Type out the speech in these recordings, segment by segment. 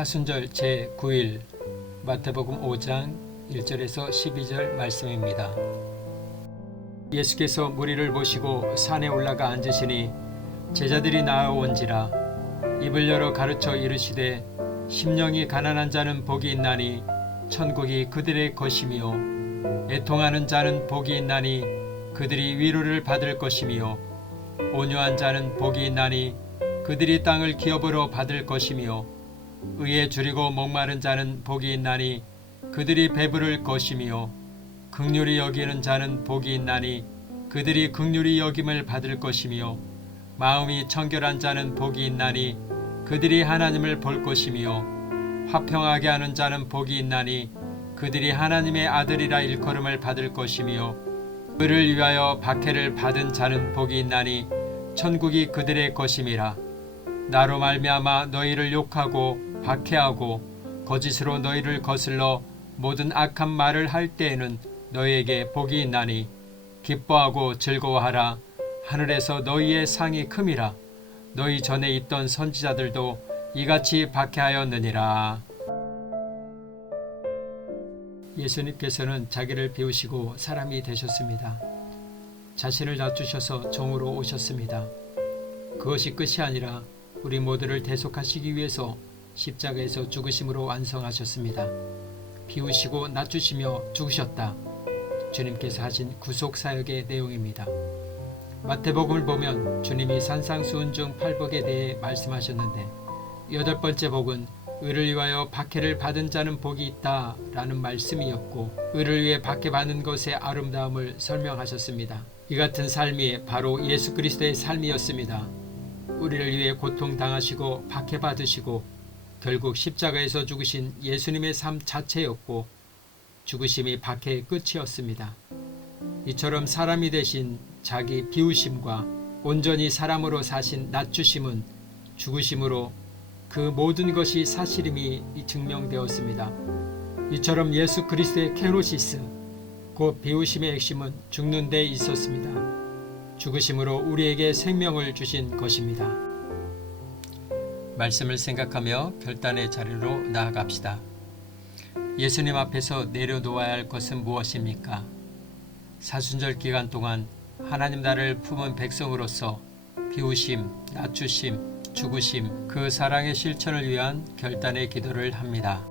사순절 제9일 마태복음 5장 1절에서 12절 말씀입니다. 예수께서 무리를 모시고 산에 올라가 앉으시니 제자들이 나아온지라. 입을 열어 가르쳐 이르시되 심령이 가난한 자는 복이 있나니 천국이 그들의 것이며 애통하는 자는 복이 있나니 그들이 위로를 받을 것이며 온유한 자는 복이 있나니 그들이 땅을 기업으로 받을 것이며 의에 줄이고 목마른 자는 복이 있나니 그들이 배부를 것이며 긍휼히 여기는 자는 복이 있나니 그들이 긍휼히 여김을 받을 것이며 마음이 청결한 자는 복이 있나니 그들이 하나님을 볼 것이며 화평하게 하는 자는 복이 있나니 그들이 하나님의 아들이라 일컬음을 받을 것이며 그를 위하여 박해를 받은 자는 복이 있나니 천국이 그들의 것임이라. 나로 말미암아 너희를 욕하고 박해하고 거짓으로 너희를 거슬러 모든 악한 말을 할 때에는 너희에게 복이 있나니 기뻐하고 즐거워하라. 하늘에서 너희의 상이 큼이라. 너희 전에 있던 선지자들도 이같이 박해하였느니라. 예수님께서는 자기를 비우시고 사람이 되셨습니다. 자신을 낮추셔서 종으로 오셨습니다. 그것이 끝이 아니라 우리 모두를 대속하시기 위해서 십자가에서 죽으심으로 완성하셨습니다. 비우시고 낮추시며 죽으셨다. 주님께서 하신 구속사역의 내용입니다. 마태복음을 보면 주님이 산상수훈 중 8복에 대해 말씀하셨는데 8번째 복은 의를 위하여 박해를 받은 자는 복이 있다 라는 말씀이었고 의를 위해 박해받는 것의 아름다움을 설명하셨습니다. 이 같은 삶이 바로 예수 그리스도의 삶이었습니다. 우리를 위해 고통당하시고 박해받으시고 결국 십자가에서 죽으신 예수님의 삶 자체였고 죽으심이 박해의 끝이었습니다. 이처럼 사람이 되신 자기 비우심과 온전히 사람으로 사신 낮추심은 죽으심으로 그 모든 것이 사실임이 증명되었습니다. 이처럼 예수 그리스도의 케노시스, 곧 비우심의 핵심은 죽는 데 있었습니다. 죽으심으로 우리에게 생명을 주신 것입니다. 말씀을 생각하며 결단의 자리로 나아갑시다. 예수님 앞에서 내려놓아야 할 것은 무엇입니까? 사순절 기간 동안 하나님 나라를 품은 백성으로서 비우심, 낮추심, 죽으심, 그 사랑의 실천을 위한 결단의 기도를 합니다.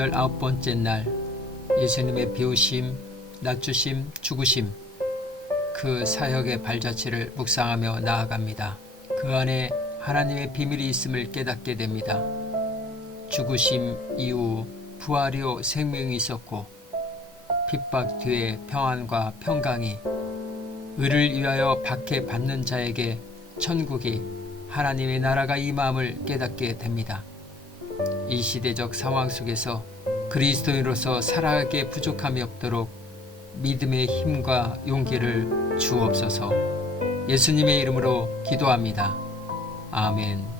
순절 9번째 날, 예수님의 비우심, 낮추심, 죽으심, 그 사역의 발자취를 묵상하며 나아갑니다. 그 안에 하나님의 비밀이 있음을 깨닫게 됩니다. 죽으심 이후 부활이요 생명이 있었고, 핍박 뒤에 평안과 평강이, 의를 위하여 박해받는 자에게 천국이, 하나님의 나라가 임함을 깨닫게 됩니다. 이 시대적 상황 속에서 그리스도인으로서 살아가기에 부족함이 없도록 믿음의 힘과 용기를 주옵소서. 예수님의 이름으로 기도합니다. 아멘.